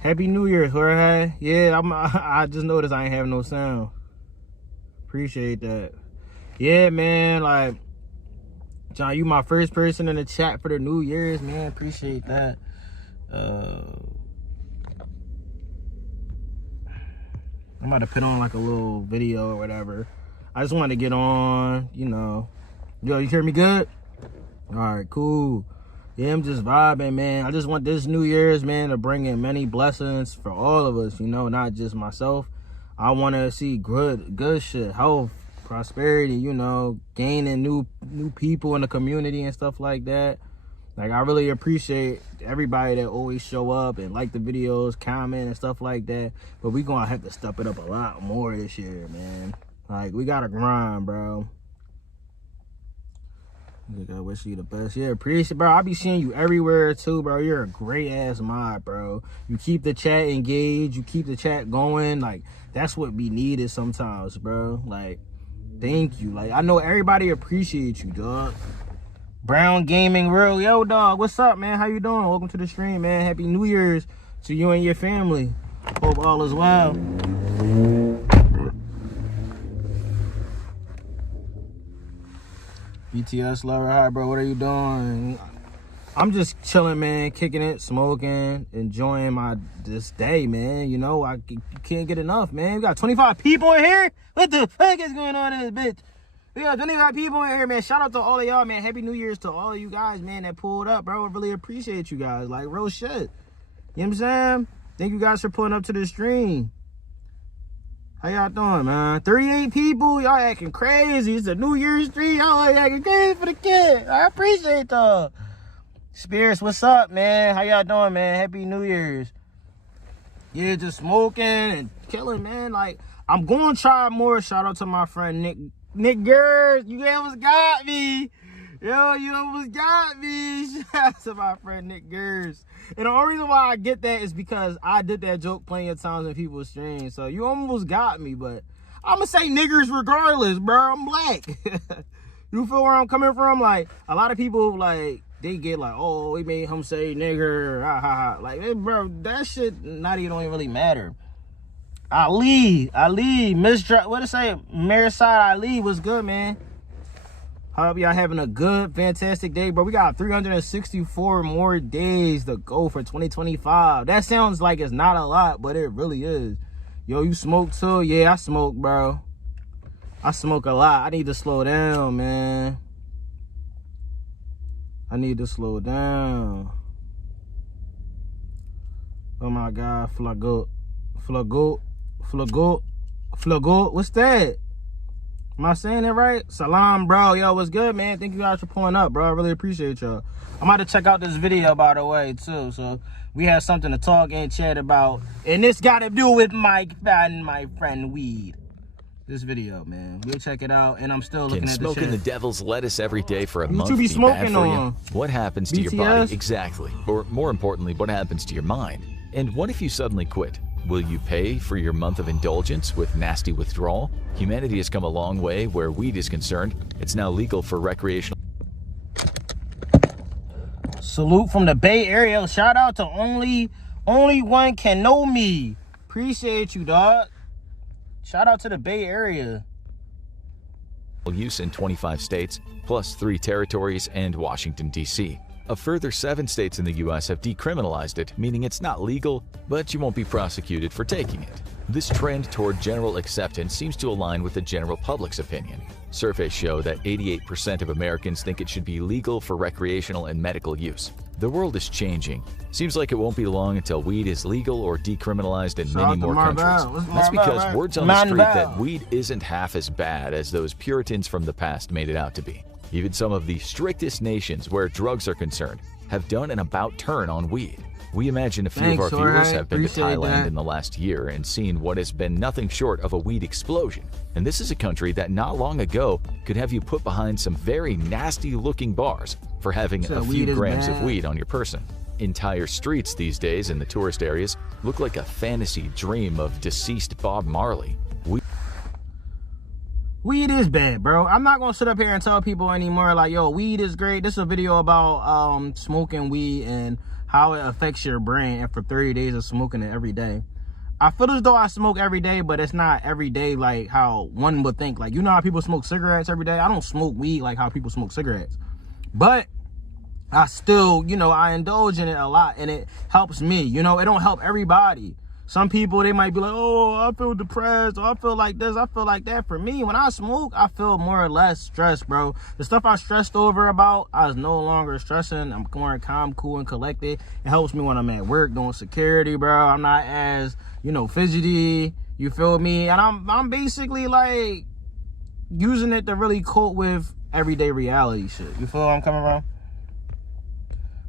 Happy New Year, Jorge. Yeah, I just noticed I ain't have no sound. Appreciate that. Yeah, man, like, John, you my first person in the chat for the New Year's, man. Appreciate that. I'm about to put on like a little video or whatever. I just wanted to get on, you know. Yo, you hear me good? All right, cool. Yeah, I'm just vibing, man. I just want this New Year's, man, to bring in many blessings for all of us, you know, not just myself. I want to see good shit, health, prosperity, you know, gaining new people in the community and stuff like that. Like, I really appreciate everybody that always show up and like the videos, comment and stuff like that. But we gonna have to step it up a lot more this year, man. Like, we gotta grind, bro. I wish you the best. Yeah, appreciate, bro. I be seeing you everywhere too, bro. You're a great ass mod, bro. You keep the chat engaged. You keep the chat going. Like, that's what we needed sometimes, bro. Like, thank you. Like, I know everybody appreciates you, dog. Brown Gaming Real. Yo, dog, what's up, man? How you doing? Welcome to the stream, man. Happy New Year's to you and your family. Hope all is well. BTS lover, hi, bro. What are you doing? I'm just chilling, man, kicking it, smoking, enjoying this day, man. You know, you can't get enough, man. We got 25 people in here. What the fuck is going on in this bitch? We got 25 people in here, man. Shout out to all of y'all, man. Happy New Year's to all of you guys, man, that pulled up, bro. I really appreciate you guys. Like, real shit. You know what I'm saying? Thank you guys for pulling up to the stream. How y'all doing, man? 38 people. Y'all acting crazy. It's a New Year's stream. Y'all acting crazy for the kid. I appreciate y'all. Spirits, what's up, man? How y'all doing, man? Happy New Year's. Yeah, just smoking and killing, man. Like, I'm going to try more. Shout out to my friend Nick Gers. You almost got me. Yo, you almost got me. Shout out to my friend Nick Gers. And the only reason why I get that is because I did that joke plenty of times in people's streams. So you almost got me, but I'm going to say niggers regardless, bro. I'm black. You feel where I'm coming from? Like, a lot of people, like, they get like, oh, we made him say nigger, ha ha ha. Like, hey, bro, that shit not even don't even really matter. Ali, what it say? Mariside Ali, what's good, man? Hope y'all having a good, fantastic day, bro. We got 364 more days to go for 2025. That sounds like it's not a lot, but it really is. Yo, you smoke too? Yeah, I smoke, bro. I smoke a lot. I need to slow down, man. I need to slow down. Oh my God, flagot. What's that? Am I saying it right? Salam, bro. Yo, what's good, man? Thank you guys for pulling up, bro. I really appreciate y'all. I'm about to check out this video, by the way, too. So we have something to talk and chat about. And this got to do with my friend Weed. This video, man. We'll check it out. And I'm still looking at the shit. Smoking the devil's lettuce every day for a What month you be be smoking bad for on? you? What happens to BTS? your body exactly? Or more importantly, what happens to your mind? And what if you suddenly quit? Will you pay for your month of indulgence with nasty withdrawal? Humanity has come a long way where weed is concerned. It's now legal for recreational. Salute from the Bay Area. Shout out to only one can know me. Appreciate you, dog. Shout out to the Bay Area. Use in 25 states, plus 3 territories and Washington, D.C. A further 7 states in the U.S. have decriminalized it, meaning it's not legal, but you won't be prosecuted for taking it. This trend toward general acceptance seems to align with the general public's opinion. Surveys show that 88% of Americans think it should be legal for recreational and medical use. The world is changing. Seems like it won't be long until weed is legal or decriminalized in many more countries. That's because word's on the street that weed isn't half as bad as those Puritans from the past made it out to be. Even some of the strictest nations where drugs are concerned have done an about-turn on weed. We imagine a few of our viewers have been to Thailand in the last year and seen what has been nothing short of a weed explosion. And this is a country that not long ago could have you put behind some very nasty-looking bars for having a few grams of weed on your person. Entire streets these days in the tourist areas look like a fantasy dream of deceased Bob Marley. Weed is bad, bro. I'm not gonna sit up here and tell people anymore like, yo, weed is great. This is a video about smoking weed and how it affects your brain after 30 days of smoking it every day. I feel as though I smoke every day, but it's not every day like how one would think. Like, you know how people smoke cigarettes every day? I don't smoke weed like how people smoke cigarettes. But I still, you know, I indulge in it a lot, and it helps me. You know, it don't help everybody. Some people, they might be like, oh, I feel depressed, or I feel like this, I feel like that. For me, when I smoke, I feel more or less stressed, bro. The stuff I stressed over about, I was no longer stressing. I'm more calm, cool, and collected. It helps me when I'm at work doing security, bro. I'm not as, you know, fidgety, you feel me? And I'm basically, like, using it to really cope with everyday reality shit. You feel where I'm coming from?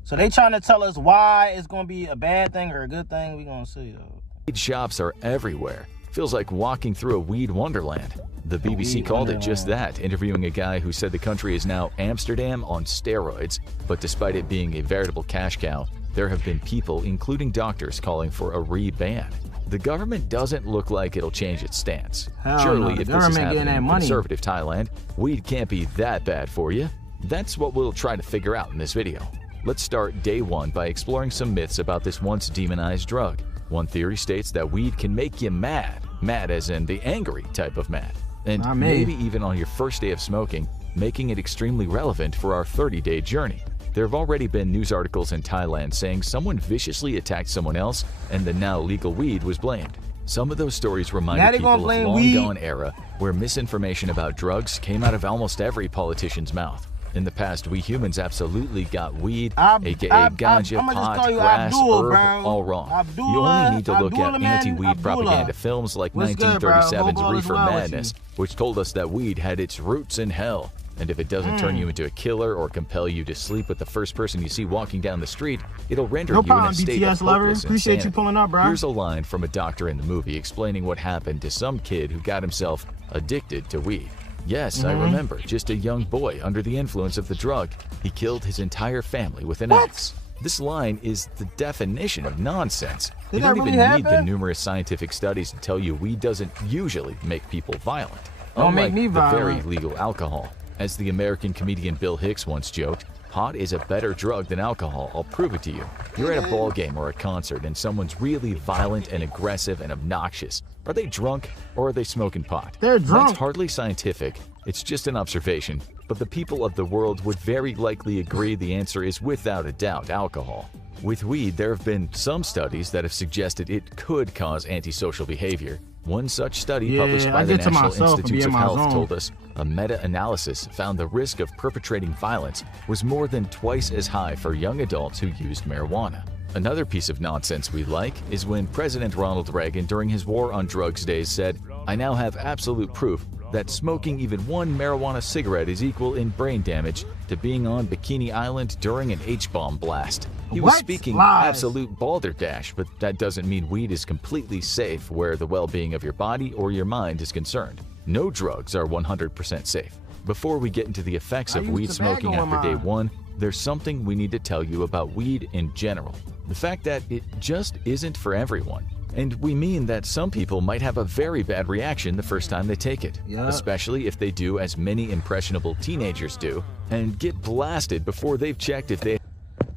So they trying to tell us why it's going to be a bad thing or a good thing. We going to see, though. Weed shops are everywhere. Feels like walking through a weed wonderland. The BBC called it just that, interviewing a guy who said the country is now Amsterdam on steroids. But despite it being a veritable cash cow, there have been people, including doctors, calling for a re-ban. The government doesn't look like it'll change its stance. Surely, if this is happening in conservative Thailand, weed can't be that bad for you. That's what we'll try to figure out in this video. Let's start day one by exploring some myths about this once demonized drug. One theory states that weed can make you mad. Mad as in the angry type of mad. And maybe even on your first day of smoking, making it extremely relevant for our 30-day journey. There have already been news articles in Thailand saying someone viciously attacked someone else and the now legal weed was blamed. Some of those stories reminded people of a long-gone era where misinformation about drugs came out of almost every politician's mouth. In the past, we humans absolutely got weed, aka ganja, pot, grass, herb, all wrong. You only need to look at anti-weed propaganda films like 1937's Reefer Madness, which told us that weed had its roots in hell. And if it doesn't turn you into a killer or compel you to sleep with the first person you see walking down the street, it'll render you in a state of hopeless Appreciate you pulling up, bro. Here's a line from a doctor in the movie explaining what happened to some kid who got himself addicted to weed. Yes, I remember, just a young boy under the influence of the drug. He killed his entire family with an axe. This line is the definition of nonsense. You don't even need the numerous scientific studies to tell you weed doesn't usually make people violent. Unlike the very legal alcohol. As the American comedian Bill Hicks once joked, pot is a better drug than alcohol, I'll prove it to you. You're at a ball game or a concert and someone's really violent and aggressive and obnoxious. Are they drunk or are they smoking pot? They're drunk. That's hardly scientific. It's just an observation. But the people of the world would very likely agree the answer is without a doubt alcohol. With weed, there have been some studies that have suggested it could cause antisocial behavior. One such study published by the National Institutes of Health told us a meta-analysis found the risk of perpetrating violence was more than twice as high for young adults who used marijuana. Another piece of nonsense we like is when President Ronald Reagan during his War on Drugs days said, "I now have absolute proof that smoking even one marijuana cigarette is equal in brain damage to being on Bikini Island during an H-bomb blast." He was speaking absolute balderdash, but that doesn't mean weed is completely safe where the well-being of your body or your mind is concerned. No drugs are 100% safe. Before we get into the effects of weed smoking after day one, there's something we need to tell you about weed in general. The fact that it just isn't for everyone. And we mean that some people might have a very bad reaction the first time they take it, especially if they do as many impressionable teenagers do, and get blasted before they've checked if they...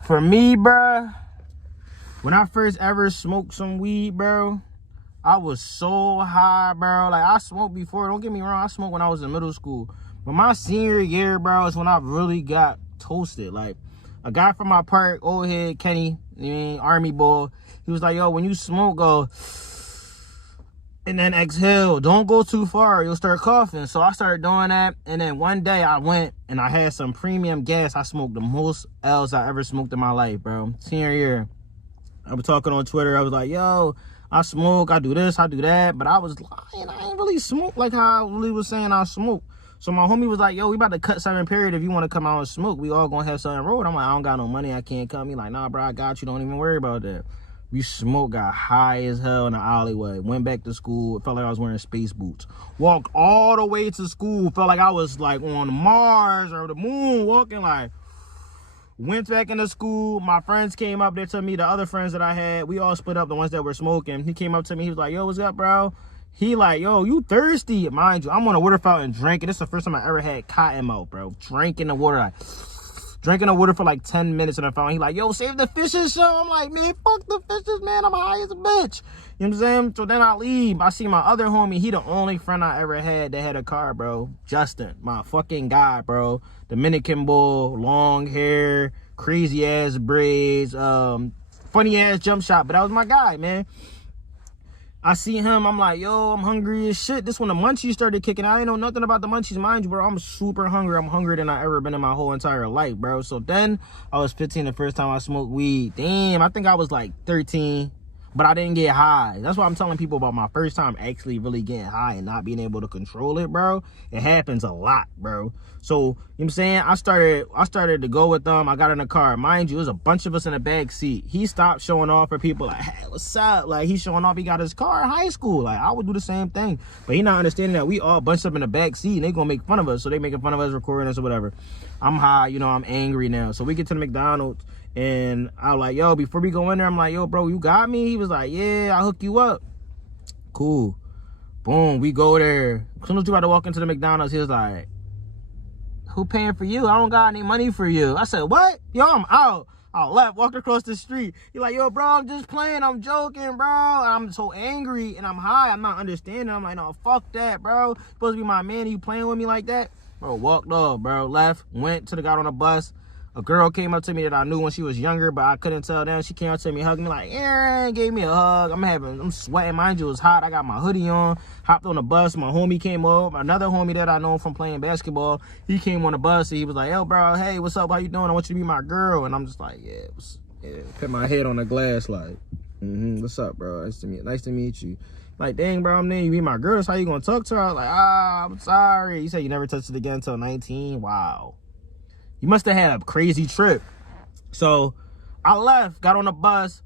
For me, bro, when I first ever smoked some weed, bro, I was so high, bro. Like, I smoked before, don't get me wrong, I smoked when I was in middle school. But my senior year, bro, is when I really got toasted. Like, a guy from my park, old head, Kenny, Army boy, he was like, yo, when you smoke, go, and then exhale. Don't go too far. You'll start coughing. So I started doing that. And then one day I went and I had some premium gas. I smoked the most L's I ever smoked in my life, bro. Senior year. I was talking on Twitter. I was like, yo, I smoke. I do this. I do that. But I was lying. I ain't really smoke like how I really was saying I smoke. So my homie was like, yo, we about to cut 7 period if you want to come out and smoke. We all going to have something rolled. I'm like, I don't got no money. I can't come. He like, nah, bro, I got you. Don't even worry about that. We smoked, got high as hell in the alleyway. Went back to school. It felt like I was wearing space boots. Walked all the way to school. Felt like I was like on Mars or the moon walking like. Went back into school. My friends came up there to me. The other friends that I had, we all split up, the ones that were smoking. He came up to me. He was like, yo, what's up, bro? He like, yo, you thirsty? Mind you, I'm on a water fountain drinking. This is the first time I ever had cotton mouth, bro. Drinking the water, like, drinking the water for like 10 minutes in the fountain. He like, yo, save the fishes, son. I'm like, man, fuck the fishes, man. I'm high as a bitch. You know what I'm saying? So then I leave. I see my other homie. He the only friend I ever had that had a car, bro. Justin, my fucking guy, bro. Dominican bull, long hair, crazy ass braids, funny ass jump shot. But that was my guy, man. I see him, I'm like, yo, I'm hungry as shit. This when the munchies started kicking. I ain't know nothing about the munchies, mind you, bro. I'm super hungry. I'm hungrier than I ever been in my whole entire life, bro. So then I was 15 the first time I smoked weed. Damn, I think I was like 13, but I didn't get high. That's why I'm telling people about my first time actually really getting high and not being able to control it, bro. It happens a lot, bro. So, you know what I'm saying? I started to go with them. I got in the car. Mind you, there's a bunch of us in the back seat. He stopped showing off for people like, hey, what's up? Like, he's showing off he got his car in high school. Like, I would do the same thing. But he not understanding that we all bunched up in the back seat and they gonna make fun of us. So they making fun of us, recording us or whatever. I'm high, you know, I'm angry now. So we get to the McDonald's and I was like, yo, before we go in there, I'm like, yo, bro, you got me? He was like, yeah, I'll hook you up. Cool. Boom, we go there. As soon as we about to walk into the McDonald's, he was like, who paying for you? I don't got any money for you. I said, what? Yo, I'm out. I left, walked across the street. He like, yo, bro, I'm just playing. I'm joking, bro. I'm so angry and I'm high. I'm not understanding. I'm like, no, fuck that, bro. Supposed to be my man. You playing with me like that? Bro, walked off, bro. Left, went to the guy on the bus. A girl came up to me that I knew when she was younger, but I couldn't tell them. She came up to me, hugged me like, Aaron, gave me a hug. I'm sweating. Mind you, it was hot. I got my hoodie on, hopped on the bus. My homie came over. Another homie that I know from playing basketball, he came on the bus and he was like, yo, bro, hey, what's up? How you doing? I want you to be my girl. And I'm just like, yeah. Put my head on the glass like, what's up, bro? Nice to meet you. Like, dang, bro, I'm there. You be my girl. So how you gonna talk to her? I was like, I'm sorry. You said you never touched it again until 19? Wow. You must have had a crazy trip. So I left, got on the bus,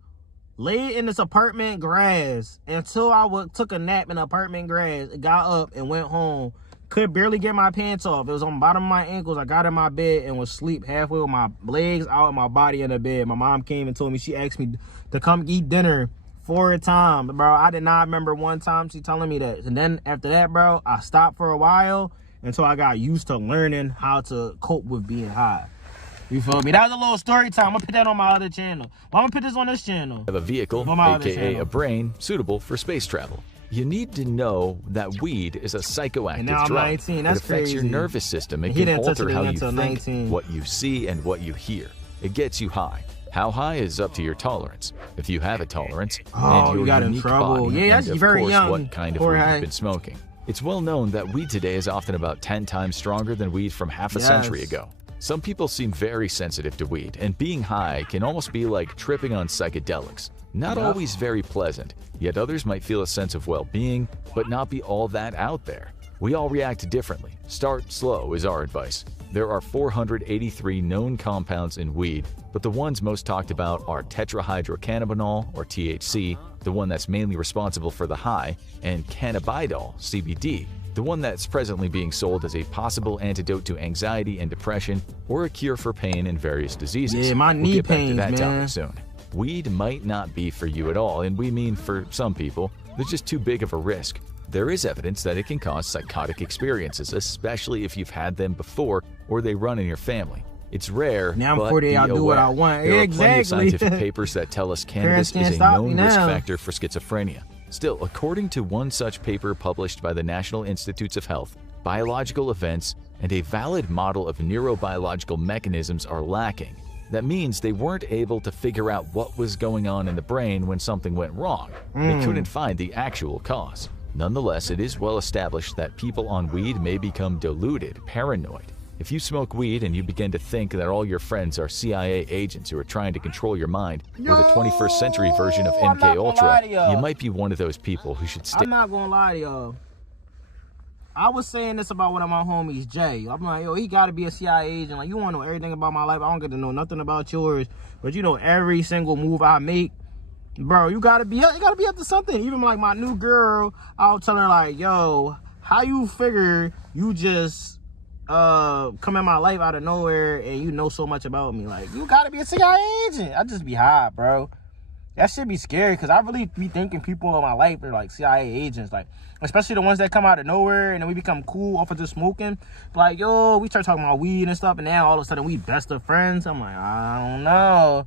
laid in this apartment grass until I took a nap in the apartment grass, got up and went home. Could barely get my pants off. It was on the bottom of my ankles. I got in my bed and was asleep halfway with my legs out and my body in the bed. My mom came and told me, she asked me to come eat dinner 4 times. Bro, I did not remember one time she telling me that. And then after that, bro, I stopped for a while until I got used to learning how to cope with being high. You feel me? That was a little story time. I'm gonna put that on my other channel. Well, I'm gonna put this on this channel. Have a vehicle, aka a brain, suitable for space travel. You need to know that weed is a psychoactive drug. 19. That's it affects crazy. your nervous system and He can didn't touch alter it how you until think, 19. what you see, and what you hear. It gets you high. How high is up to your tolerance. If you have a tolerance, and your you got in unique trouble. body, Yeah, and that's of very course, young. what kind of weed you've been smoking. It's well known that weed today is often about 10 times stronger than weed from half a century ago. Some people seem very sensitive to weed, and being high can almost be like tripping on psychedelics. Not always very pleasant, yet others might feel a sense of well-being, but not be all that out there. We all react differently. Start slow is our advice. There are 483 known compounds in weed, but the ones most talked about are tetrahydrocannabinol, or THC, the one that's mainly responsible for the high, and cannabidiol, CBD, the one that's presently being sold as a possible antidote to anxiety and depression, or a cure for pain and various diseases. Yeah, my knee pains, we'll get back to that man. topic soon. Weed might not be for you at all, and we mean for some people, they're just too big of a risk. There is evidence that it can cause psychotic experiences, especially if you've had them before or they run in your family. It's rare, now I'm but 48, be I'll do what aware. I want. There are Exactly. plenty of scientific papers that tell us cannabis Parents is can't a stop me known risk now. factor for schizophrenia. Still, according to one such paper published by the National Institutes of Health, biological events and a valid model of neurobiological mechanisms are lacking. That means they weren't able to figure out what was going on in the brain when something went wrong. They couldn't find the actual cause. Nonetheless, it is well established that people on weed may become deluded, paranoid. If you smoke weed and you begin to think that all your friends are CIA agents who are trying to control your mind, or the 21st century version of MK Ultra, you might be one of those people who should stay. I'm not gonna lie to y'all. I was saying this about one of my homies, Jay. I'm like, yo, he gotta be a CIA agent. Like, you wanna know everything about my life. I don't get to know nothing about yours. But you know every single move I make. Bro, you gotta be up to something. Even like my new girl, I'll tell her like, yo, how you figure you just come in my life out of nowhere and you know so much about me? Like, you gotta be a CIA agent. I just be high, bro. that should be scary because I really be thinking people in my life are like CIA agents, like especially the ones that come out of nowhere and then we become cool off of just smoking. Like, yo, we start talking about weed and stuff, and now all of a sudden we best of friends. I'm like, I don't know.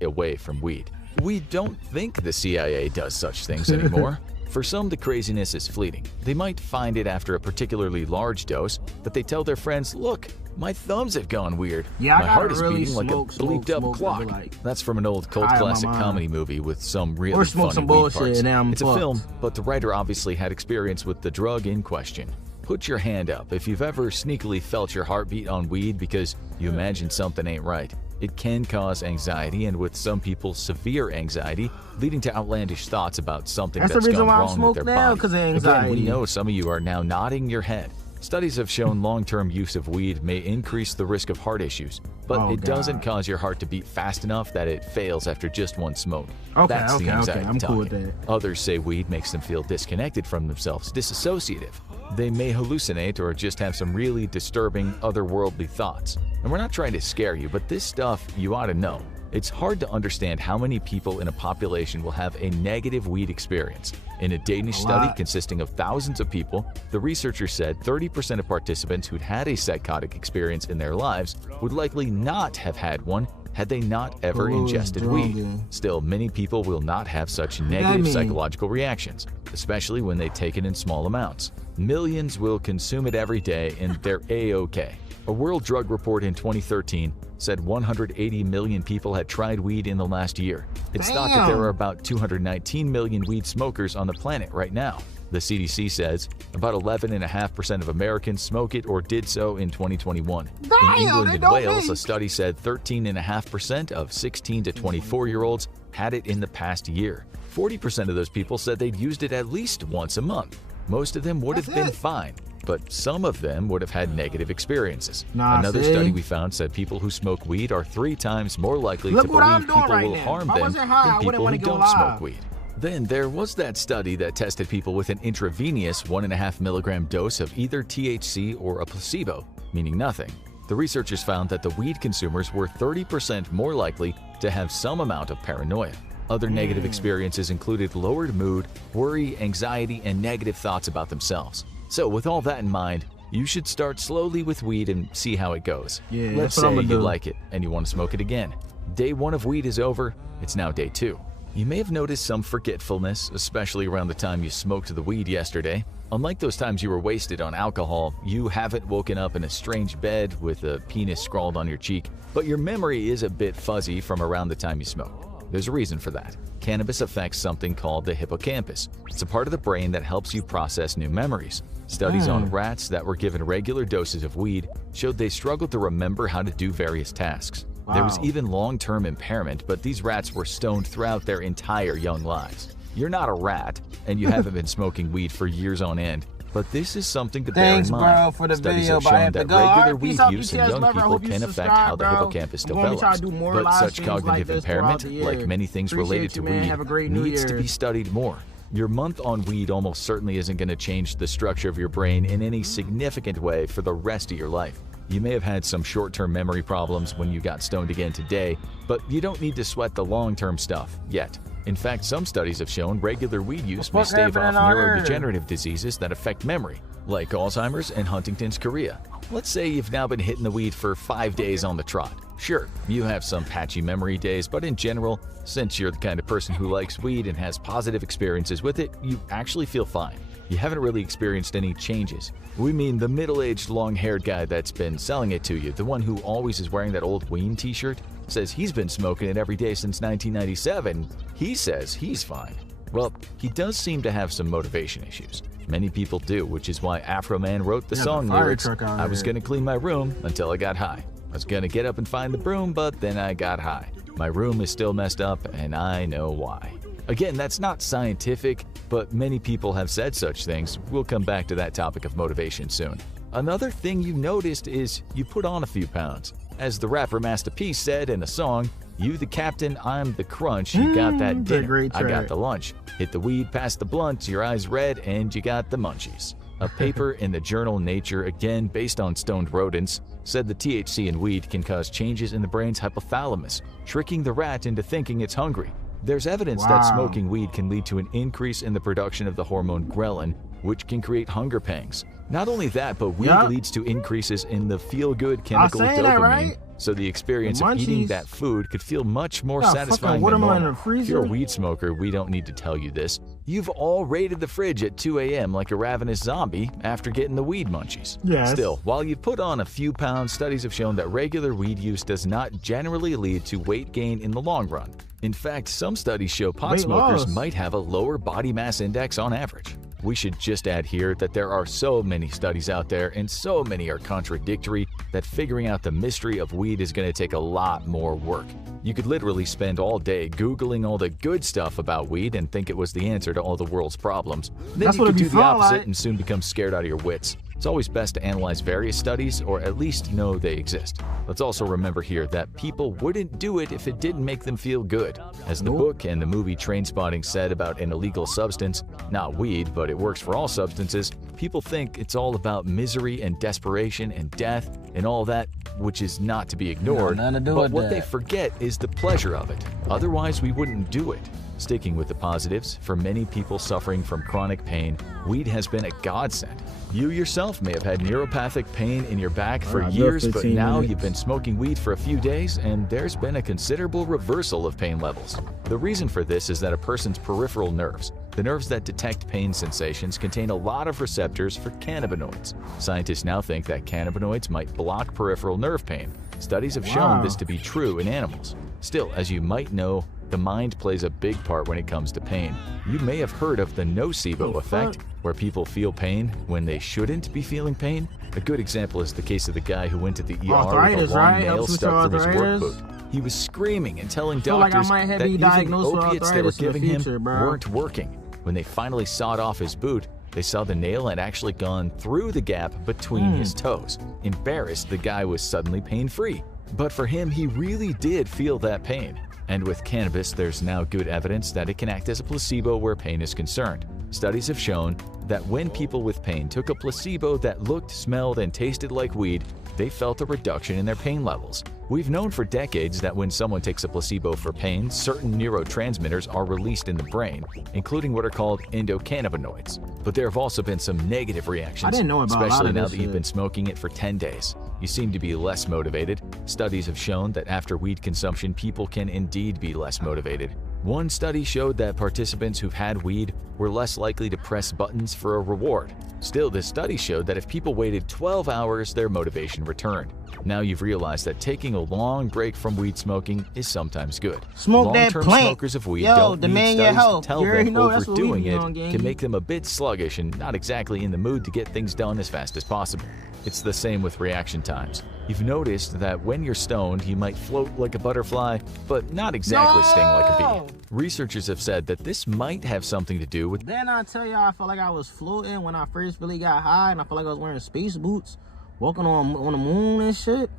Away from weed. We don't think the CIA does such things anymore. For some, the craziness is fleeting. They might find it after a particularly large dose that they tell their friends, look, my thumbs have gone weird. Yeah, my heart is beating like a bleeped up clock. Like, that's from an old cult classic comedy movie with some really or smoke funny some weed bullshit parts. and now I'm It's a film, but the writer obviously had experience with the drug in question. Put your hand up if you've ever sneakily felt your heartbeat on weed because you imagine something ain't right. It can cause anxiety, and with some people, severe anxiety, leading to outlandish thoughts about something that's gone wrong with their body. Because of anxiety. Again, we know some of you are now nodding your head. Studies have shown long-term use of weed may increase the risk of heart issues, but it doesn't cause your heart to beat fast enough that it fails after just one smoke. That's the anxiety I'm talking. cool with that. Others say weed makes them feel disconnected from themselves, disassociative. They may hallucinate or just have some really disturbing, otherworldly thoughts. And we're not trying to scare you, but this stuff you ought to know. It's hard to understand how many people in a population will have a negative weed experience. In a Danish study consisting of thousands of people, the researchers said 30% of participants who'd had a psychotic experience in their lives would likely not have had one had they not ever ingested weed. Still, many people will not have such negative psychological reactions, especially when they take it in small amounts. Millions will consume it every day and they're A-OK. A World Drug Report in 2013 said 180 million people had tried weed in the last year. It's thought that there are about 219 million weed smokers on the planet right now. The CDC says about 11.5% of Americans smoke it or did so in 2021. In England and Wales, a study said 13.5% of 16 to 24-year-olds had it in the past year. 40% of those people said they'd used it at least once a month. Most of them would have been fine, but some of them would have had negative experiences. Another study we found said people who smoke weed are 3 times more likely to believe people will harm them than people who don't smoke weed. Then there was that study that tested people with an intravenous 1.5 milligram dose of either THC or a placebo, meaning nothing. The researchers found that the weed consumers were 30% more likely to have some amount of paranoia. Other negative experiences included lowered mood, worry, anxiety, and negative thoughts about themselves. So with all that in mind, you should start slowly with weed and see how it goes. Let's say you like it and you want to smoke it again. Day 1 of weed is over, it's now day 2. You may have noticed some forgetfulness, especially around the time you smoked the weed yesterday. Unlike those times you were wasted on alcohol, you haven't woken up in a strange bed with a penis scrawled on your cheek, but your memory is a bit fuzzy from around the time you smoked. There's a reason for that. Cannabis affects something called the hippocampus. It's a part of the brain that helps you process new memories. Studies on rats that were given regular doses of weed showed they struggled to remember how to do various tasks. There was even long-term impairment, but these rats were stoned throughout their entire young lives. You're not a rat, and you haven't been smoking weed for years on end, but this is something to bear in mind. Bro, for the Studies video, have shown that regular weed use in young people can affect how the hippocampus develops. But such cognitive impairment, like many things related to weed, needs to be studied more. Your month on weed almost certainly isn't going to change the structure of your brain in any significant way for the rest of your life. You may have had some short-term memory problems when you got stoned again today, but you don't need to sweat the long-term stuff yet. In fact, some studies have shown regular weed use may stave off neurodegenerative diseases that affect memory, like Alzheimer's and Huntington's chorea. Let's say you've now been hitting the weed for 5 days on the trot. Sure, you have some patchy memory days, but in general, since you're the kind of person who likes weed and has positive experiences with it, you actually feel fine. You haven't really experienced any changes. We mean the middle-aged, long-haired guy that's been selling it to you, the one who always is wearing that old Ween t-shirt, says he's been smoking it every day since 1997. He says he's fine. Well, he does seem to have some motivation issues. Many people do, which is why Afro Man wrote the song lyrics, I was gonna clean my room until I got high. I was gonna get up and find the broom, but then I got high. My room is still messed up, and I know why. Again, that's not scientific, but many people have said such things. We'll come back to that topic of motivation soon. Another thing you noticed is you put on a few pounds. As the rapper Master P said in a song, you the captain, I'm the crunch, you got that dinner, I got the lunch. Hit the weed, pass the blunt, your eyes red, and you got the munchies. A paper in the journal Nature, again based on stoned rodents, said the THC in weed can cause changes in the brain's hypothalamus, tricking the rat into thinking it's hungry. There's evidence that smoking weed can lead to an increase in the production of the hormone ghrelin, which can create hunger pangs. Not only that, but weed leads to increases in the feel-good chemical dopamine, right? so the experience of eating that food could feel much more satisfying than normal. in the freezer. If you're a weed smoker, we don't need to tell you this. You've all raided the fridge at 2 a.m. like a ravenous zombie after getting the weed munchies. Yes. Still, while you put on a few pounds, studies have shown that regular weed use does not generally lead to weight gain in the long run. In fact, some studies show pot smokers might have a lower body mass index on average. We should just add here that there are so many studies out there and so many are contradictory that figuring out the mystery of weed is going to take a lot more work. You could literally spend all day Googling all the good stuff about weed and think it was the answer to all the world's problems. Then you could do the opposite and soon become scared out of your wits. It's always best to analyze various studies or at least know they exist. Let's also remember here that people wouldn't do it if it didn't make them feel good. As the book and the movie Trainspotting said about an illegal substance, not weed, but it works for all substances, people think it's all about misery and desperation and death and all that, which is not to be ignored, but what they forget is the pleasure of it. Otherwise, we wouldn't do it. Sticking with the positives, for many people suffering from chronic pain, weed has been a godsend. You yourself may have had neuropathic pain in your back for years, but now you've been smoking weed for a few days and there's been a considerable reversal of pain levels. The reason for this is that a person's peripheral nerves, the nerves that detect pain sensations, contain a lot of receptors for cannabinoids. Scientists now think that cannabinoids might block peripheral nerve pain. Studies have shown this to be true in animals. Still, as you might know, the mind plays a big part when it comes to pain. You may have heard of the nocebo effect, where people feel pain when they shouldn't be feeling pain. A good example is the case of the guy who went to the ER with a long nail stuck through his work boot. He was screaming and telling doctors that even the opiates they were giving him weren't working. When they finally sawed off his boot, they saw the nail had actually gone through the gap between his toes. Embarrassed, the guy was suddenly pain-free. But for him, he really did feel that pain. And with cannabis, there's now good evidence that it can act as a placebo where pain is concerned. Studies have shown that when people with pain took a placebo that looked, smelled, and tasted like weed, they felt a reduction in their pain levels. We've known for decades that when someone takes a placebo for pain, certain neurotransmitters are released in the brain, including what are called endocannabinoids. But there have also been some negative reactions, especially now that you've been smoking it for 10 days. You seem to be less motivated. Studies have shown that after weed consumption, people can indeed be less motivated. One study showed that participants who've had weed were less likely to press buttons for a reward. Still, this study showed that if people waited 12 hours, their motivation returned. Now you've realized that taking a long break from weed smoking is sometimes good. Long-term smokers of weed don't need studies to tell them overdoing it can make them a bit sluggish and not exactly in the mood to get things done as fast as possible. It's the same with reaction times. You've noticed that when you're stoned, you might float like a butterfly, but not exactly sting like a bee. Researchers have said that this might have something to do with... Then I tell you, I felt like I was floating when I first really got high, and I felt like I was wearing space boots, walking on the moon and shit,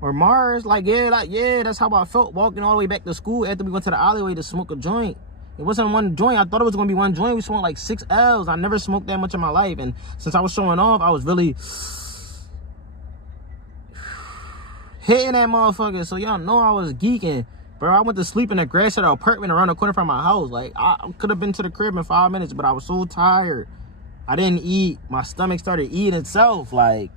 or Mars. Yeah, that's how I felt walking all the way back to school after we went to the alleyway to smoke a joint. It wasn't one joint. I thought it was going to be one joint. We smoked like 6 L's. I never smoked that much in my life, and since I was showing off, I was really hitting that motherfucker. So y'all know I was geeking. Bro, I went to sleep in the grass at an apartment around the corner from my house. Like, I could have been to the crib in 5 minutes, but I was so tired. I didn't eat. My stomach started eating itself. Like,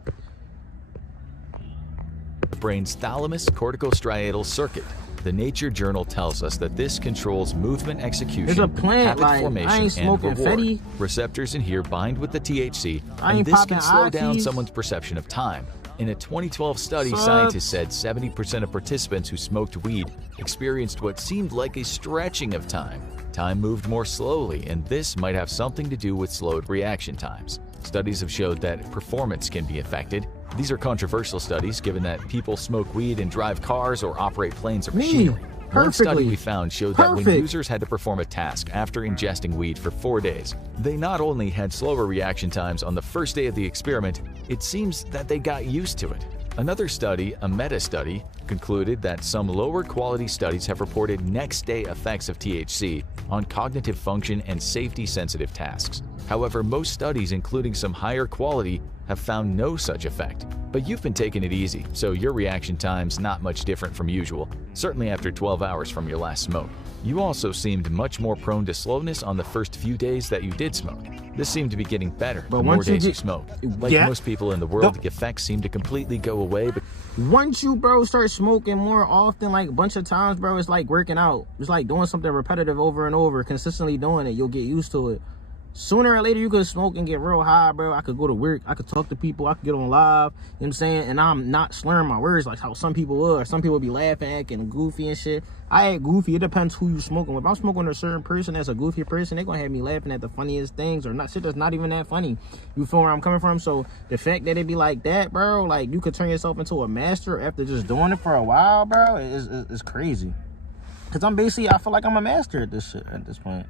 the brain's thalamus corticostriatal circuit. The Nature Journal tells us that this controls movement execution, habit formation, and reward. Fetty. Receptors in here bind with the THC, and this can slow down someone's perception of time. In a 2012 study, scientists said 70% of participants who smoked weed experienced what seemed like a stretching of time. Time moved more slowly, and this might have something to do with slowed reaction times. Studies have showed that performance can be affected. These are controversial studies, given that people smoke weed and drive cars or operate planes or machinery. One study we found showed that when users had to perform a task after ingesting weed for 4 days, they not only had slower reaction times on the first day of the experiment, it seems that they got used to it. Another study, a meta-study, concluded that some lower quality studies have reported next-day effects of THC on cognitive function and safety-sensitive tasks. However, most studies, including some higher quality, have found no such effect. But you've been taking it easy, so your reaction time's not much different from usual, certainly after 12 hours from your last smoke. You also seemed much more prone to slowness on the first few days that you did smoke. This seemed to be getting better the more days you smoked. Like most people in the world, the effects seem to completely go away, but once you, bro, start smoking more often, like a bunch of times, bro, it's like working out. It's like doing something repetitive over and over, consistently doing it. You'll get used to it. Sooner or later, you could smoke and get real high, bro. I could go to work. I could talk to people. I could get on live. You know what I'm saying? And I'm not slurring my words like how some people would. Some people be laughing, acting goofy and shit. I ain't goofy. It depends who you smoking with. If I'm smoking with a certain person that's a goofy person, they gonna have me laughing at the funniest things or not shit that's not even that funny. You feel where I'm coming from? So the fact that it be like that, bro, like you could turn yourself into a master after just doing it for a while, bro, is crazy. Cause I'm basically, I feel like I'm a master at this shit at this point.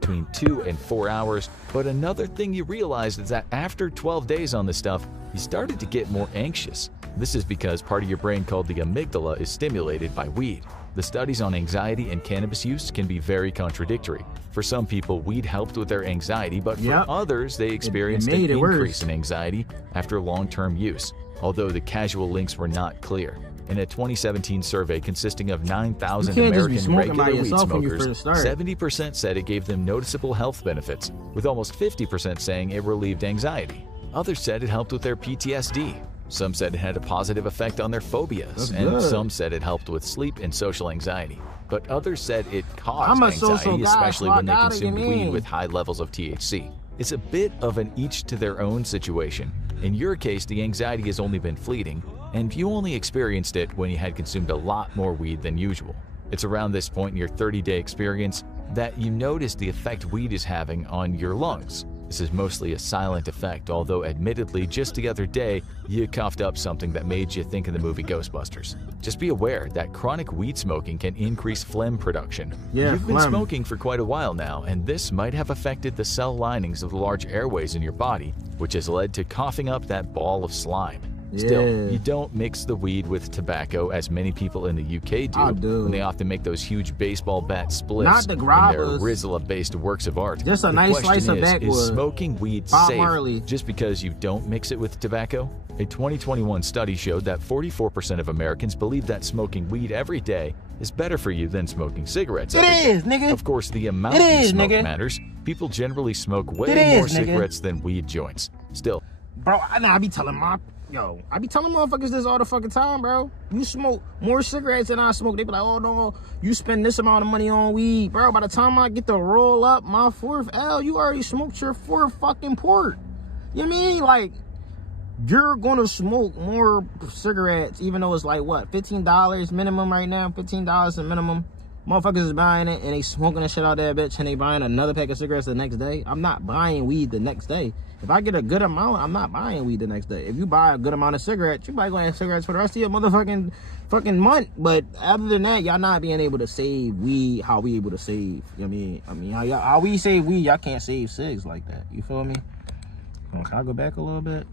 Between 2 and 4 hours. But another thing you realized is that after 12 days on this stuff, you started to get more anxious. This is because part of your brain called the amygdala is stimulated by weed. The studies on anxiety and cannabis use can be very contradictory. For some people, weed helped with their anxiety, but for others, they experienced an increase in anxiety after long-term use, although the causal links were not clear. In a 2017 survey consisting of 9,000 American regular weed smokers, 70% said it gave them noticeable health benefits, with almost 50% saying it relieved anxiety. Others said it helped with their PTSD. Some said it had a positive effect on their phobias, and some said it helped with sleep and social anxiety. But others said it caused anxiety, especially when they consumed weed with high levels of THC. It's a bit of an each to their own situation. In your case, the anxiety has only been fleeting, and you only experienced it when you had consumed a lot more weed than usual. It's around this point in your 30-day experience that you notice the effect weed is having on your lungs. This is mostly a silent effect, although admittedly just the other day you coughed up something that made you think of the movie Ghostbusters. Just be aware that chronic weed smoking can increase phlegm production. You've been smoking for quite a while now, and this might have affected the cell linings of the large airways in your body, which has led to coughing up that ball of slime. Still, you don't mix the weed with tobacco as many people in the UK do when they often make those huge baseball bat spliffs in their Rizla-based works of art. Just a nice slice of backwood. Is smoking weed safe just because you don't mix it with tobacco? A 2021 study showed that 44% of Americans believe that smoking weed every day is better for you than smoking cigarettes every day. Nigga. Of course, the amount you smoke matters. People generally smoke way more cigarettes than weed joints. Still. Bro, I be telling I be telling motherfuckers this all the fucking time, bro. You smoke more cigarettes than I smoke. They be like, oh no, you spend this amount of money on weed. Bro, by the time I get to roll up my 4th L, you already smoked your 4th fucking port. You know what I mean? Like, you're gonna smoke more cigarettes, even though it's like, what, $15 minimum right now? $15 a minimum. Motherfuckers is buying it and they smoking the shit out of that bitch and they buying another pack of cigarettes the next day. I'm not buying weed the next day. If I get a good amount, I'm not buying weed the next day. If you buy a good amount of cigarettes, you probably gonna have cigarettes for the rest of your motherfucking month. But other than that, y'all not being able to save weed how we able to save. You know what I mean? How we save weed, y'all can't save cigs like that. You feel me? Can I go back a little bit?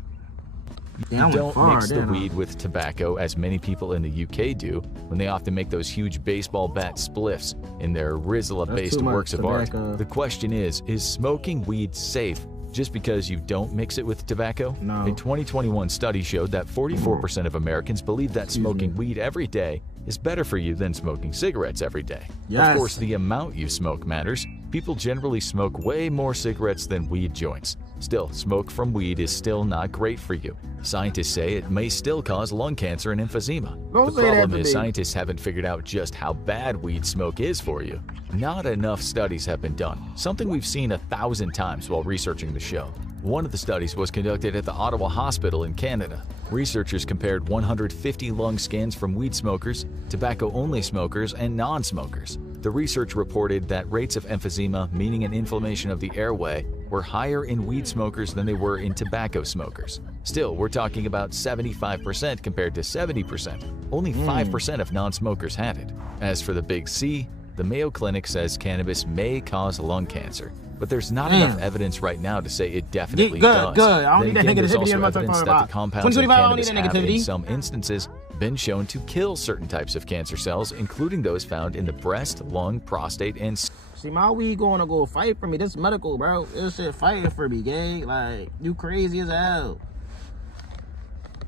You don't mix the weed with tobacco as many people in the UK do when they often make those huge baseball bat spliffs in their Rizla-based works of art. The question is smoking weed safe just because you don't mix it with tobacco? No. A 2021 study showed that 44% of Americans believe that smoking weed every day is better for you than smoking cigarettes every day. Of course, the amount you smoke matters. People generally smoke way more cigarettes than weed joints. Still, smoke from weed is still not great for you. Scientists say it may still cause lung cancer and emphysema. The problem is scientists haven't figured out just how bad weed smoke is for you. Not enough studies have been done, something we've seen 1,000 times while researching the show. One of the studies was conducted at the Ottawa Hospital in Canada. Researchers compared 150 lung scans from weed smokers, tobacco-only smokers, and non-smokers. The research reported that rates of emphysema, meaning an inflammation of the airway, were higher in weed smokers than they were in tobacco smokers. Still, we're talking about 75% compared to 70%. Only 5% of non-smokers had it. As for the big C, the Mayo Clinic says cannabis may cause lung cancer, but there's not enough evidence right now to say it definitely does. Good. I don't need that negativity. There's also evidence that the compounds in cannabis have, in some instances, been shown to kill certain types of cancer cells, including those found in the breast, lung, prostate, and see, my weed gonna go fight for me. This medical, bro. This shit fighting for me, gang. Like, you crazy as hell.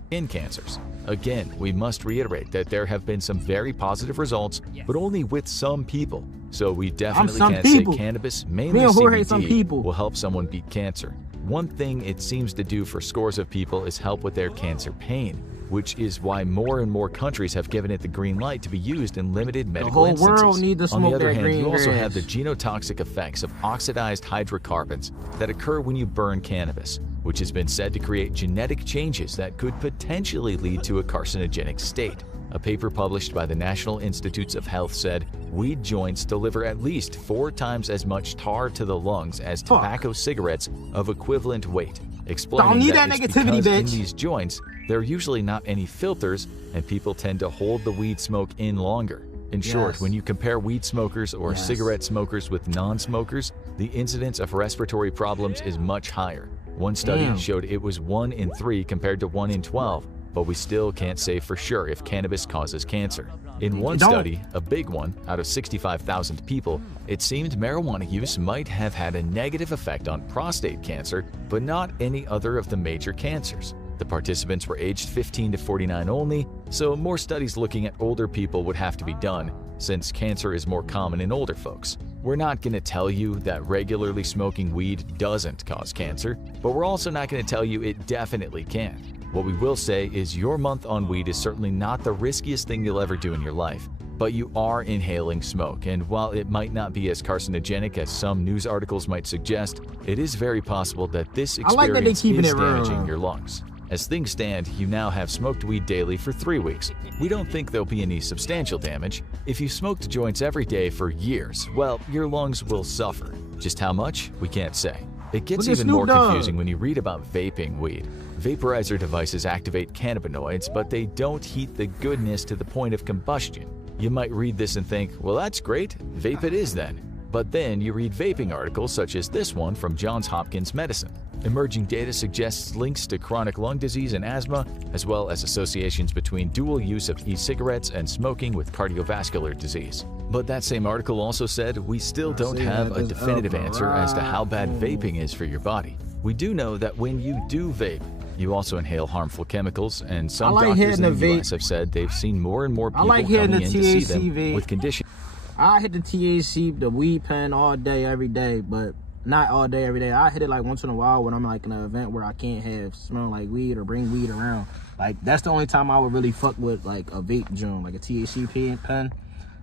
skin cancers. Again, we must reiterate that there have been some very positive results, but only with some people. So we definitely can't say cannabis, mainly CBD, will help someone beat cancer. One thing it seems to do for scores of people is help with their cancer pain, which is why more and more countries have given it the green light to be used in limited medical instances. The whole world needs to smoke. On the other hand, green you also grass. have the genotoxic effects of oxidized hydrocarbons that occur when you burn cannabis, which has been said to create genetic changes that could potentially lead to a carcinogenic state. A paper published by the National Institutes of Health said weed joints deliver at least 4 times as much tar to the lungs as tobacco cigarettes of equivalent weight, explaining that it's because in these joints there are usually not any filters and people tend to hold the weed smoke in longer. In short, when you compare weed smokers or cigarette smokers with non-smokers, the incidence of respiratory problems is much higher. One study showed it was 1 in 3 compared to 1 in 12, but we still can't say for sure if cannabis causes cancer. In one study, a big one, out of 65,000 people, it seemed marijuana use might have had a negative effect on prostate cancer, but not any other of the major cancers. The participants were aged 15 to 49 only, so more studies looking at older people would have to be done, since cancer is more common in older folks. We're not going to tell you that regularly smoking weed doesn't cause cancer, but we're also not going to tell you it definitely can. What we will say is your month on weed is certainly not the riskiest thing you'll ever do in your life, but you are inhaling smoke, and while it might not be as carcinogenic as some news articles might suggest, it is very possible that this experience is damaging your lungs. As things stand, you now have smoked weed daily for 3 weeks. We don't think there'll be any substantial damage. If you smoked joints every day for years, well, your lungs will suffer. Just how much? We can't say. It gets even more confusing when you read about vaping weed. Vaporizer devices activate cannabinoids, but they don't heat the goodness to the point of combustion. You might read this and think, well, that's great, vape it is then. But then you read vaping articles such as this one from Johns Hopkins Medicine. Emerging data suggests links to chronic lung disease and asthma, as well as associations between dual use of e-cigarettes and smoking with cardiovascular disease. But that same article also said we still don't have a definitive answer as to how bad vaping is for your body. We do know that when you do vape, you also inhale harmful chemicals, and some doctors in the US have said they've seen more and more people coming in to see them with conditions. I hit the THC, the weed pen all day, every day, but not all day, every day. I hit it like once in a while when I'm like in an event where I can't have smell like weed or bring weed around. Like that's the only time I would really fuck with like a vape joint, like a THC pen.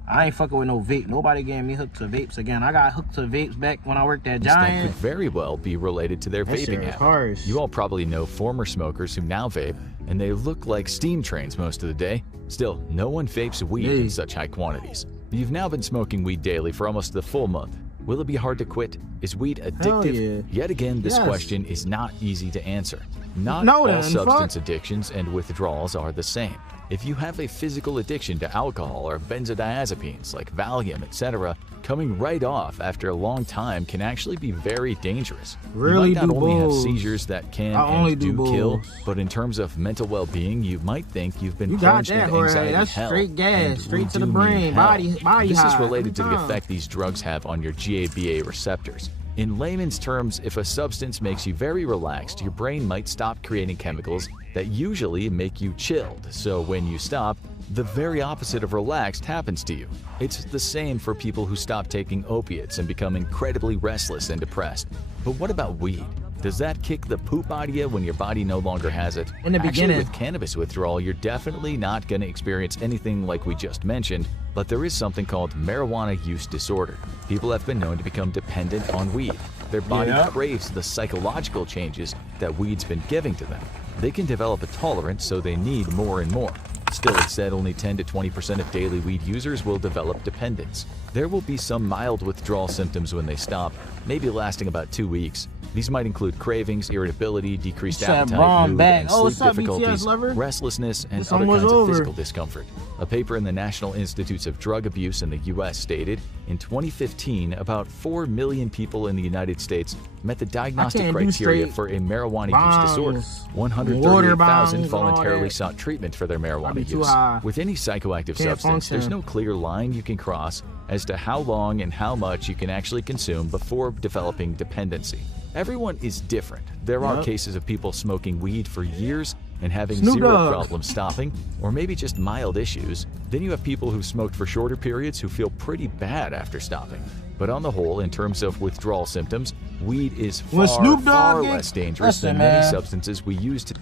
I ain't fucking with no vape. Nobody getting me hooked to vapes again. I got hooked to vapes back when I worked at Giant. That could very well be related to their vaping habit. You all probably know former smokers who now vape, and they look like steam trains most of the day. Still, no one vapes weed in such high quantities. You've now been smoking weed daily for almost the full month. Will it be hard to quit? Is weed addictive? Yet again, this question is not easy to answer. Not all substance addictions and withdrawals are the same. If you have a physical addiction to alcohol or benzodiazepines like Valium, etc., coming right off after a long time can actually be very dangerous. You might not only have seizures that can and do kill, but in terms of mental well-being, you might think you've been plunged into anxiety hell. That's straight gas, straight to the brain, body This is related to the effect these drugs have on your GABA receptors. In layman's terms, if a substance makes you very relaxed, your brain might stop creating chemicals that usually make you chilled. So when you stop, the very opposite of relaxed happens to you. It's the same for people who stop taking opiates and become incredibly restless and depressed. But what about weed? Does that kick the poop out of you when your body no longer has it? In the beginning. With cannabis withdrawal, you're definitely not going to experience anything like we just mentioned, but there is something called marijuana use disorder. People have been known to become dependent on weed. Their body craves the psychological changes that weed's been giving to them. They can develop a tolerance, so they need more and more. Still, it's said only 10 to 20% of daily weed users will develop dependence. There will be some mild withdrawal symptoms when they stop, maybe lasting about 2 weeks. These might include cravings, irritability, decreased appetite, mood, and sleep difficulties, restlessness, and other kinds of physical discomfort. A paper in the National Institutes of Drug Abuse in the U.S. stated, in 2015, about 4 million people in the United States met the diagnostic criteria for a marijuana use disorder. 138,000 voluntarily sought treatment for their marijuana use. With any psychoactive substance, there's no clear line you can cross as to how long and how much you can actually consume before developing dependency. Everyone is different. There are cases of people smoking weed for years and having Snoop zero Dogg. problems stopping, or maybe just mild issues. Then you have people who smoked for shorter periods who feel pretty bad after stopping. But on the whole, in terms of withdrawal symptoms, weed is When Snoop Dogg far get- less dangerous Listen, than many man. substances we use to.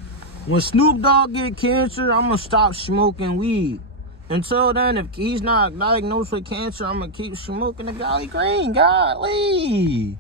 When Snoop Dogg get cancer, I'm gonna stop smoking weed. Until then, if he's not diagnosed with cancer, I'm gonna keep smoking the golly green. Golly.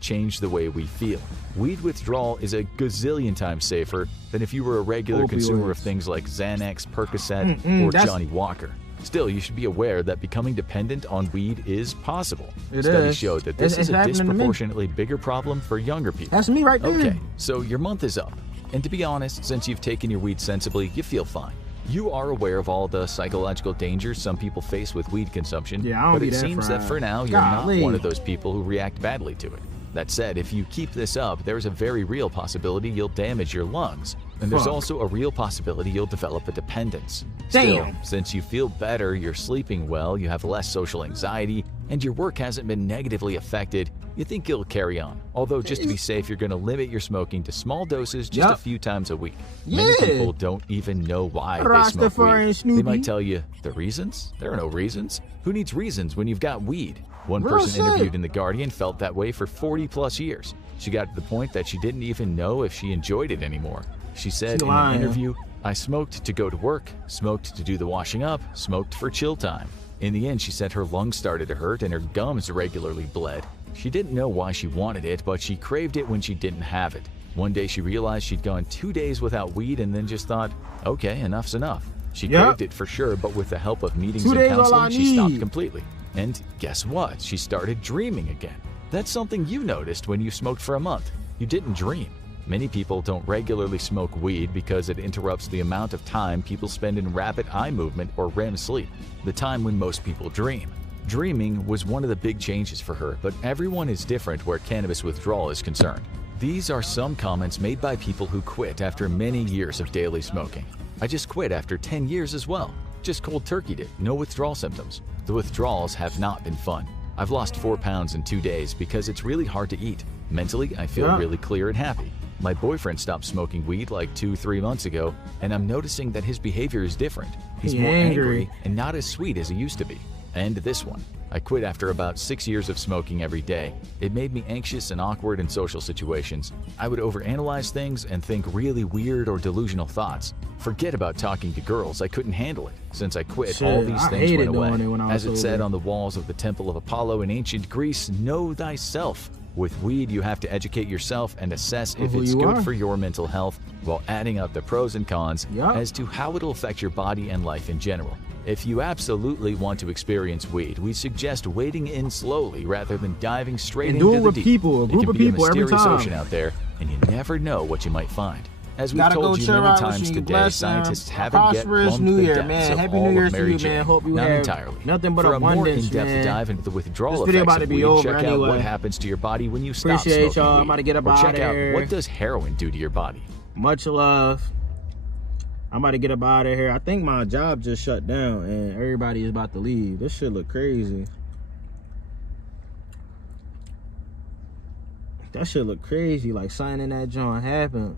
Change the way we feel. Weed withdrawal is a gazillion times safer than if you were a regular Opioids. consumer of things like Xanax, Percocet, or that's- Johnny Walker. Still, you should be aware that becoming dependent on weed is possible. It Studies is. show that this It's is a happening to me. disproportionately bigger problem for younger people. That's me right there. Okay, so your month is up. And to be honest, since you've taken your weed sensibly, you feel fine. You are aware of all the psychological dangers some people face with weed consumption, Yeah, I don't but be it that seems that fried. for now, you're Golly. not one of those people who react badly to it. That said, if you keep this up, there's a very real possibility you'll damage your lungs. And there's Fuck. also a real possibility you'll develop a dependence. Damn. Still, since you feel better, you're sleeping well, you have less social anxiety, and your work hasn't been negatively affected, you think you'll carry on. Although, just to be safe, you're going to limit your smoking to small doses just Yep. a few times a week. Many Yeah. people don't even know why they smoke Rastafarian weed. Snoopy. They might tell you, the reasons? There are no reasons. Who needs reasons when you've got weed? One Real person shit. interviewed in The Guardian felt that way for 40 plus years. She got to the point that she didn't even know if she enjoyed it anymore. She said She in an lying. interview, I smoked to go to work, smoked to do the washing up, smoked for chill time. In the end, she said her lungs started to hurt and her gums regularly bled. She didn't know why she wanted it, but she craved it when she didn't have it. One day she realized she'd gone 2 days without weed and then just thought, okay, enough's enough. She Yep. craved it for sure, but with the help of meetings 2 and days all I counseling, she stopped need. completely. And guess what? She started dreaming again. That's something you noticed when you smoked for a month. You didn't dream. Many people don't regularly smoke weed because it interrupts the amount of time people spend in rapid eye movement or REM sleep, the time when most people dream. Dreaming was one of the big changes for her, but everyone is different where cannabis withdrawal is concerned. These are some comments made by people who quit after many years of daily smoking. I just quit after 10 years as well. Just cold turkeyed it, no withdrawal symptoms. The withdrawals have not been fun. I've lost 4 pounds in 2 days because it's really hard to eat. Mentally, I feel Yeah. really clear and happy. My boyfriend stopped smoking weed like 2-3 months ago, and I'm noticing that his behavior is different. He's He more angry. angry and not as sweet as he used to be. And this one. I quit after about 6 years of smoking every day. It made me anxious and awkward in social situations. I would overanalyze things and think really weird or delusional thoughts. Forget about talking to girls, I couldn't handle it. Since I quit, Shit, all these I things hated went away. doing it when I was As it said sober. on the walls of the Temple of Apollo in ancient Greece, know thyself. With weed, you have to educate yourself and assess if Who it's you good are. for your mental health while adding up the pros and cons Yup. as to how it'll affect your body and life in general. If you absolutely want to experience weed, we suggest wading in slowly rather than diving straight And into do it the with deep. people, a It group can of be people a every mysterious time. ocean out there, and you never know what you might find. As we've Gotta told go you chill many out. times Wishing you today, blessings. scientists haven't yet Prosperous plumbed New the Year, depths man. of Happy all New of Year's to Mary you, Jane. man. Hope you Not have entirely. nothing but For a more abundance, in-depth man. dive into the withdrawal This video effects about of to be weed, over check out anyway. what happens to your body when you stop Appreciate smoking y'all. I'm weed. about to get up Or check outta out here. what does heroin do to your body. Much love. I'm about to get up out of here. I think my job just shut down and everybody is about to leave. This shit look crazy. That shit look crazy. Like signing that joint happened.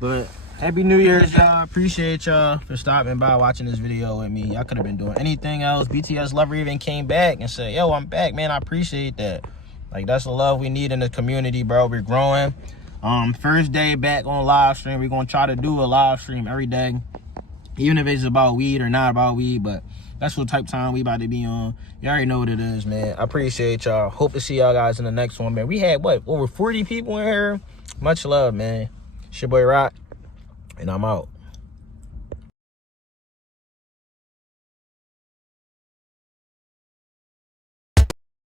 But Happy New Year's, y'all. Appreciate y'all for stopping by, watching this video with me. Y'all could have been doing anything else. BTS Lover even came back and said, yo, I'm back, man. I appreciate that. Like, that's the love we need in the community, bro. We're growing. First day back on live stream. We're going to try to do a live stream every day. Even if it's about weed or not about weed, but that's what type of time we about to be on. You already know what it is, man. I appreciate y'all. Hope to see y'all guys in the next one, man. We had, what, over 40 people in here? Much love, man. It's your boy Rock, and I'm out.